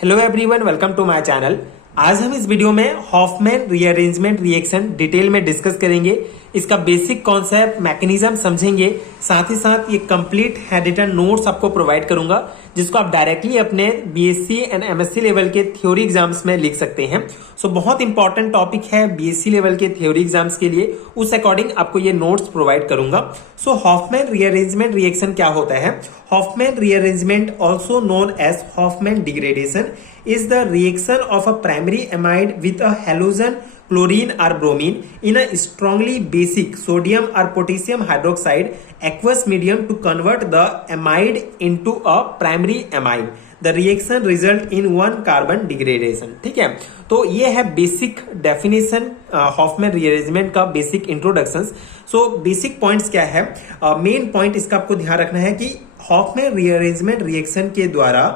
Hello everyone, welcome to my channel. आज हम इस वीडियो में हॉफमैन रीअरेंजमेंट रिएक्शन डिटेल में डिस्कस करेंगे। इसका बेसिक कॉन्सेप्ट मैकेनिज्म समझेंगे। साथ ही साथ ये कंप्लीट हैंड रिटन नोट्स आपको प्रोवाइड करूंगा, जिसको आप डायरेक्टली अपने बीएससी एंड एमएससी लेवल के थ्योरी एग्जाम्स में लिख सकते हैं। सो बहुत इंपॉर्टेंट टॉपिक है बीएससी लेवल के थ्योरी एग्जाम्स के लिए, उस अकॉर्डिंग आपको ये नोट्स प्रोवाइड करूंगा। सो हॉफमैन रीअरेंजमेंट रिएक्शन क्या होता है? Hofmann rearrangement, also known as Hofmann degradation, is the reaction of a primary amide with a halogen, chlorine or bromine in a strongly basic sodium or potassium hydroxide aqueous medium to convert the amide into a primary amide. The reaction result in one carbon degradation. ठीक है, तो ये है basic definition Hoffmann rearrangement का, basic introduction. So basic points क्या है? Main point इसका आपको ध्यान रखना है कि हॉफमैन रीअरेंजमेंट रिएक्शन के द्वारा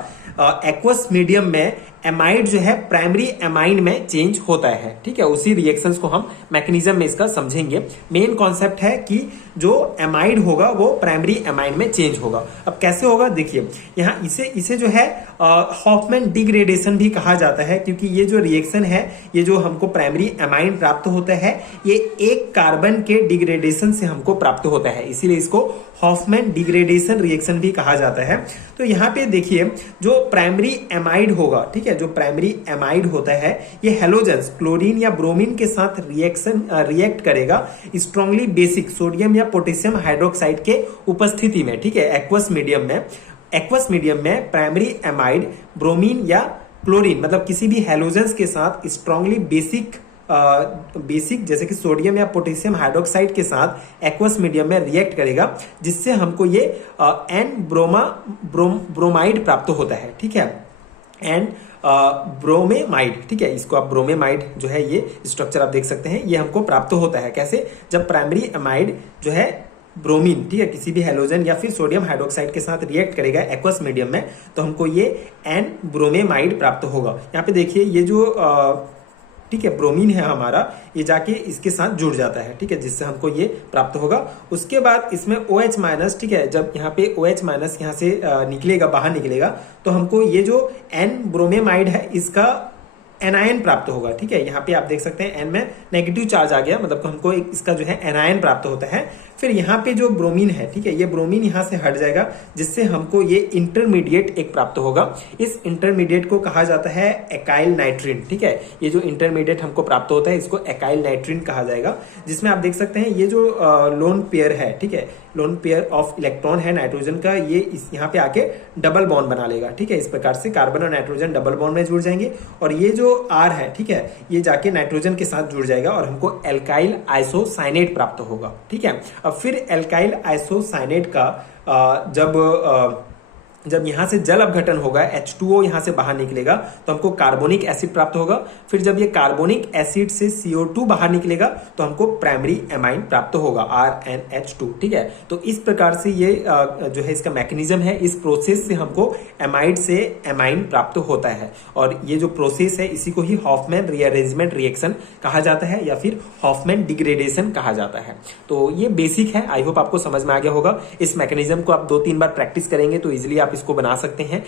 एक्वस मीडियम में एमाइड जो है प्राइमरी एमाइन में चेंज होता है। ठीक है, उसी रिएक्शंस को हम मैकेनिज्म में इसका समझेंगे। मेन कॉन्सेप्ट है कि जो एमाइड होगा वो प्राइमरी एमाइन में चेंज होगा। अब कैसे होगा देखिए, यहाँ इसे जो है हॉफमैन डिग्रेडेशन भी कहा जाता है, क्योंकि ये जो रिएक्शन है, ये जो हमको प्राइमरी एमाइन प्राप्त होता है, ये एक कार्बन के डिग्रेडेशन से हमको प्राप्त होता है, इसीलिए इसको हॉफमैन डिग्रेडेशन रिएक्शन भी कहा जाता है। तो यहाँ पे देखिए, जो प्राइमरी एमाइड होगा, ठीक है, जो प्राइमरी एमाइड होता है, ये हेलोजेंस, क्लोरीन या ब्रोमीन के साथ रिएक्ट करेगा स्ट्रांगली बेसिक सोडियम या पोटेशियम हाइड्रोक्साइड के उपस्थिति में। ठीक है, एक्वस मीडियम में प्राइमरी एमाइड ब्रोमीन या क्लोरीन, मतलब किसी भी हेलोजेंस के साथ स्ट्रांगली बेसिक जैसे कि सोडियम या पोटेशियम हाइड्रोक्साइड के साथ एक्वस मीडियम में रिएक्ट करेगा, जिससे हमको ये एन ब्रोमाइड प्राप्त होता है। ठीक है, एंड ब्रोमेमाइड। ठीक है, इसको आप ब्रोमेमाइड जो है, ये स्ट्रक्चर आप देख सकते हैं, ये हमको प्राप्त होता है। कैसे? जब प्राइमरी एमाइड जो है ब्रोमीन, ठीक है, किसी भी हेलोजन या फिर सोडियम हाइड्रोक्साइड के साथ रिएक्ट करेगा एक्वस मीडियम में, तो हमको ये एन ब्रोमेमाइड प्राप्त होगा। यहाँ पे देखिए, ये जो ठीक है ब्रोमीन है हमारा, ये जाके इसके साथ जुड़ जाता है। ठीक है, जिससे हमको ये प्राप्त होगा। उसके बाद इसमें OH माइनस, ठीक है, जब यहाँ पे OH माइनस यहाँ से निकलेगा, बाहर निकलेगा, तो हमको ये जो एन ब्रोमेमाइड है, इसका एनायन प्राप्त होगा। ठीक है, यहाँ पे आप देख सकते हैं एन में नेगेटिव चार्ज आ गया, मतलब हमको इसका जो है एनायन प्राप्त होता है। फिर यहाँ पे जो ब्रोमीन है, ठीक है, ये ब्रोमीन यहाँ से हट जाएगा, जिससे हमको ये इंटरमीडिएट एक प्राप्त होगा। इस इंटरमीडिएट को कहा जाता है एकाइल नाइट्रिन। ठीक है, ये जो इंटरमीडिएट हमको प्राप्त होता है, इसको एकाइल नाइट्रिन कहा जाएगा, जिसमें आप देख सकते हैं ये जो लोन पेयर है, ठीक है, लोन पेयर ऑफ इलेक्ट्रॉन है नाइट्रोजन का, ये यहाँ पे आके डबल बॉन्ड बना लेगा। ठीक है, इस प्रकार से कार्बन और नाइट्रोजन डबल बॉन्ड में जुड़ जाएंगे, और ये जो R है, ठीक है, ये जाके नाइट्रोजन के साथ जुड़ जाएगा और हमको एल्काइल आइसोसाइनेट प्राप्त होगा। ठीक है, अब फिर एल्काइल आइसोसाइनेट का जब यहां से जल अपघटन होगा, H2O यहां से बाहर निकलेगा, तो हमको कार्बोनिक एसिड प्राप्त होगा। फिर जब ये कार्बोनिक एसिड से CO2 बाहर निकलेगा, तो हमको प्राइमरी एमाइन प्राप्त होगा, RnH2। ठीक है, तो इस प्रकार से ये जो है इसका मैकेनिज्म है। इस प्रोसेस से हमको एमाइड से एमाइन प्राप्त होता है, और ये जो प्रोसेस है, इसी को ही हॉफमैन रीअरेंजमेंट रिएक्शन कहा जाता है, या फिर हॉफमैन डिग्रेडेशन कहा जाता है। तो ये बेसिक है, आई होप आपको समझ में आ गया होगा। इस मैकेनिज्म को आप 2-3 बार प्रैक्टिस करेंगे तो इजिली आप इसको बना सकते हैं।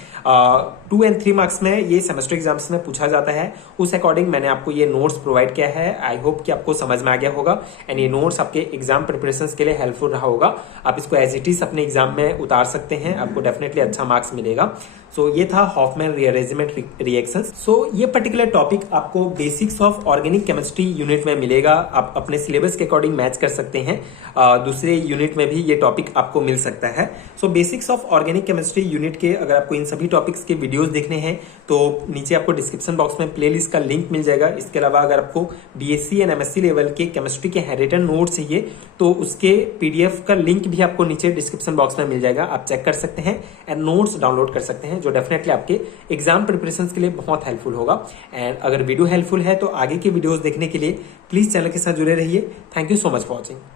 2 और 3 मार्क्स में ये सेमेस्टर एग्जाम्स में पूछा जाता है, उस अकॉर्डिंग मैंने आपको ये नोट्स प्रोवाइड किया है। आई होप कि आपको समझ में आ गया होगा, एंड ये नोट्स आपके एग्जाम प्रिपरेशन के लिए हेल्पफुल रहा होगा। आप इसको एज इट इज अपने एग्जाम में उतार सकते हैं, आपको डेफिनेटली अच्छा मार्क्स मिलेगा। सो ये था हॉफमैन रीअरेंजमेंट रिएक्शन। सो ये पर्टिकुलर टॉपिक आपको basics of organic chemistry unit में मिलेगा, आप अपने सिलेबस के अकॉर्डिंग मैच कर सकते हैं। दूसरे यूनिट में भी ये टॉपिक आपको मिल सकता है। सो basics of organic chemistry unit के अगर आपको इन सभी टॉपिक्स के वीडियोस देखने हैं, तो नीचे आपको डिस्क्रिप्शन बॉक्स में प्लेलिस्ट का लिंक मिल जाएगा। इसके अलावा अगर आपको बीएससी एंड एमएससी लेवल के केमिस्ट्री के हैंडरिटन नोट चाहिए, तो उसके पीडीएफ का लिंक भी आपको नीचे डिस्क्रिप्शन बॉक्स में मिल जाएगा, आप चेक कर सकते हैं एंड नोट्स डाउनलोड कर सकते हैं, जो डेफिनेटली आपके एग्जाम प्रिपरेशन के लिए बहुत हेल्पफुल होगा। एंड अगर वीडियो हेल्पफुल है, तो आगे के वीडियोस देखने के लिए प्लीज चैनल के साथ जुड़े रहिए। Thank you so much for watching.